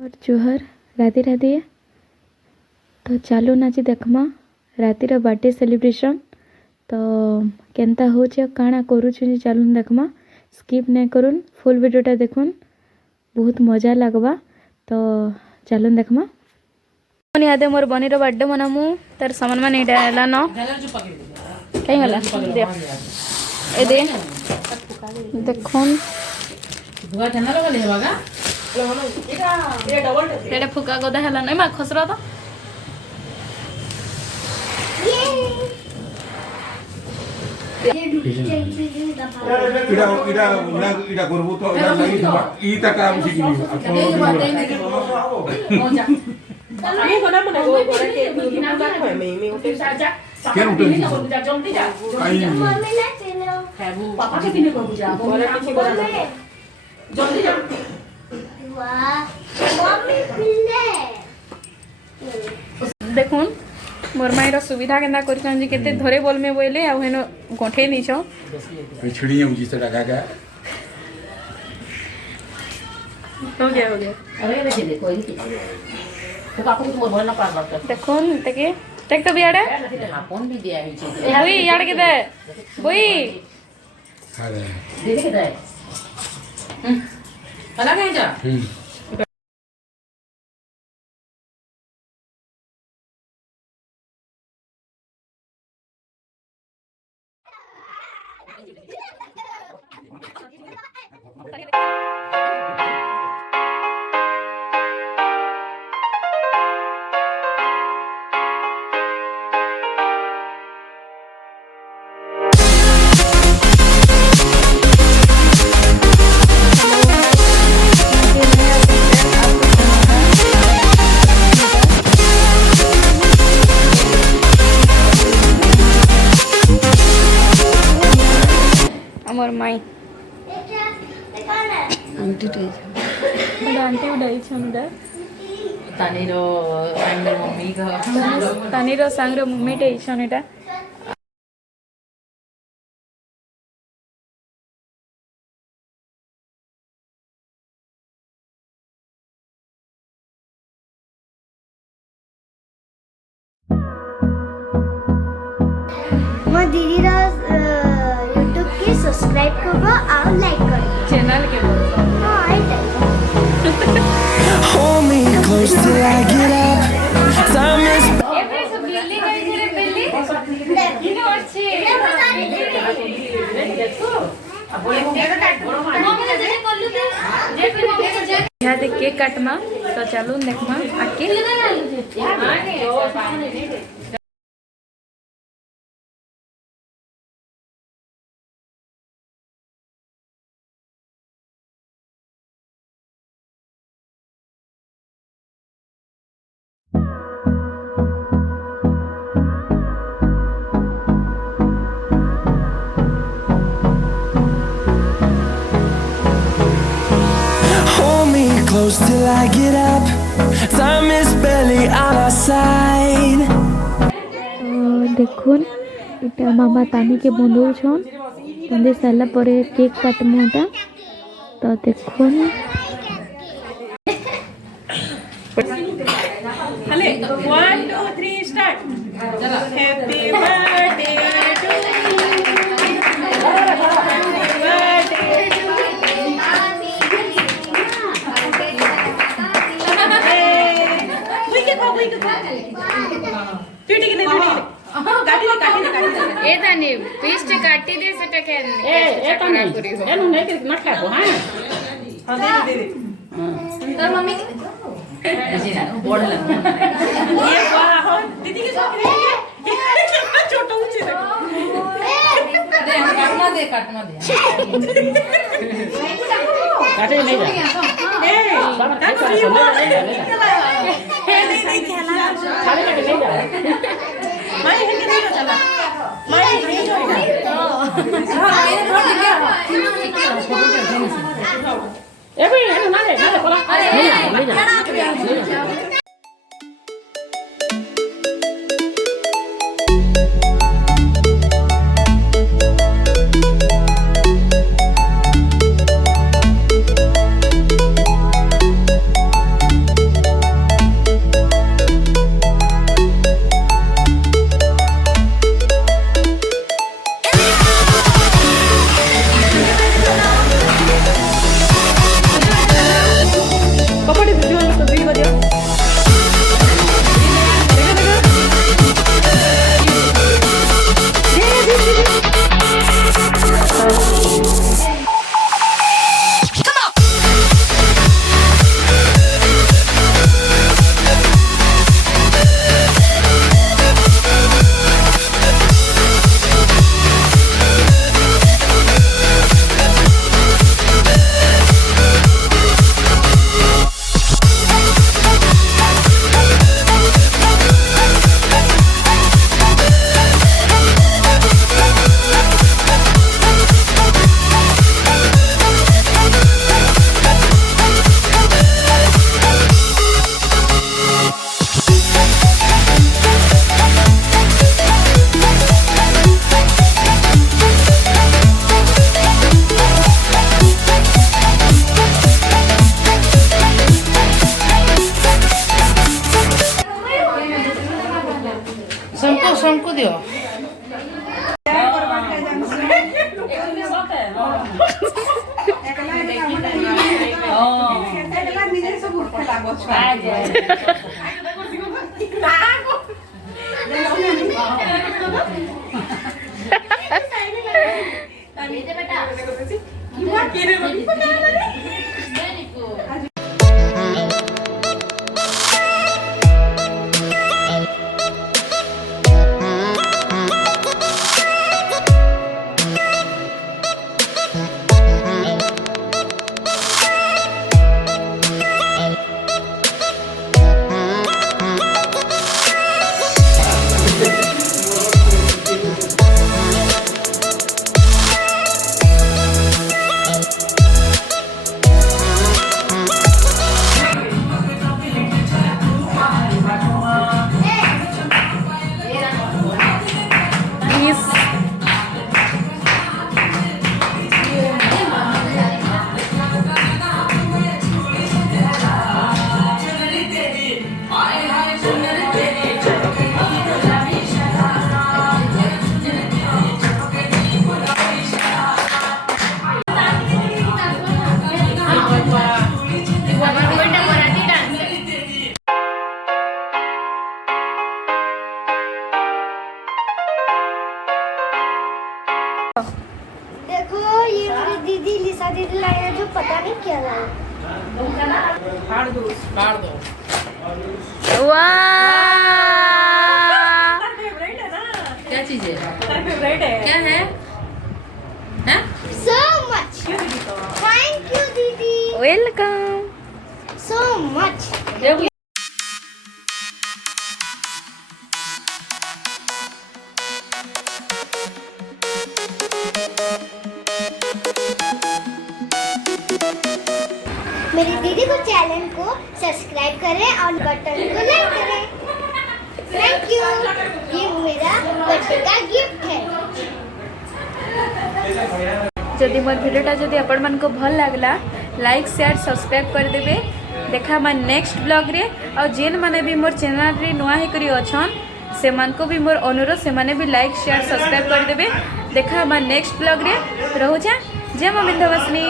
और जोहर राधे राधे। तो चलो नाची देखमा रातिर बर्थडे सेलिब्रेशन। तो केनता हो काଣା करूँ चलो देखमा, स्किप नहीं करूँ, फुल वीडियोटा देखुन, बहुत मजा लगवा। तो चलो देखमा। यादे मोर बनीर बर्थडे मनामु, तार सामान मान इडा है न कहीं गला ए दे देखुन एटा फुका गदा हला नहीं मा खसरा तो इडा इडा ना इडा करबो तो इडा लगी था ई तक काम सिखली ये कोना मने गो गोरा के ना खय में उठे जा क्या उठे जा जल्दी जा आई मम्मी ना चलो पापा के किने को जा गोरा पीछे गोरा जल्दी जा वाह मम्मी पिले देखुन मोर माईर सुविधा केना करछन जे केते धरे बोल में बोले आ हेनो गोठे नी छो छिड़ी उजी से लगा का हो गया अरे देखिए देखो ये तो काकू तो बोलना पार लगता देखुन तके टेक तो बियाडे फोन भी दिया है बोई याड के दे बोई अरे दे के दे अलग है जा हमर माई आंटी टे आंटी उडाई छनुडा तानीरो आंटी मम्मी का तानीर सांगरो मम्मी टे छनेटा मो दीदी रा यूट्यूब के सब्सक्राइब करो और लाइक करो चैनल के बोल हां iota Hold me close till I get up. Time is एबे सब बिल्ली गई रे बिल्ली किने अछि यहाँ देख केक काटमा। तो चलो देखमा आके hold me close till I get up. Time is barely on our side. देखुन इटा मामा तानी के बंधु छन बंधे साला परे केक काटमु एटा। तो देखुन हले 1 2 3 स्टार्ट हैप्पी बर्थडे टू ए तानी पेस्ट काटी दे सेटा के तो मम्मी ଶଙ୍କୁ ଦିଅ। देखो ये मेरी दीदी लिसा दीदी लाई है जो पता नहीं क्या लाई। काट दो। क्या चीज है? क्या है? हैं? So much. Thank you दीदी. वेलकम। So much. मेरी दीदी को चैनल को सब्सक्राइब करें और बटन को लाइक करें। Thank you. ये मेरा बर्थडे का गिफ्ट है। जदि मोर वीडियोटा जदि आपण मन को भल लागला लाइक शेयर सब्सक्राइब कर देबे। देखा मा नेक्स्ट ब्लॉग रे और जेन माने भी मोर चैनल रे नुआ हे करी अछन से मन को भी मोर अनुरोध से माने भी लाइक शेयर सब्सक्राइब कर देबे। देखा मा नेक्स्ट ब्लॉग रे रहू जा। जय मां विंध्यवासिनी।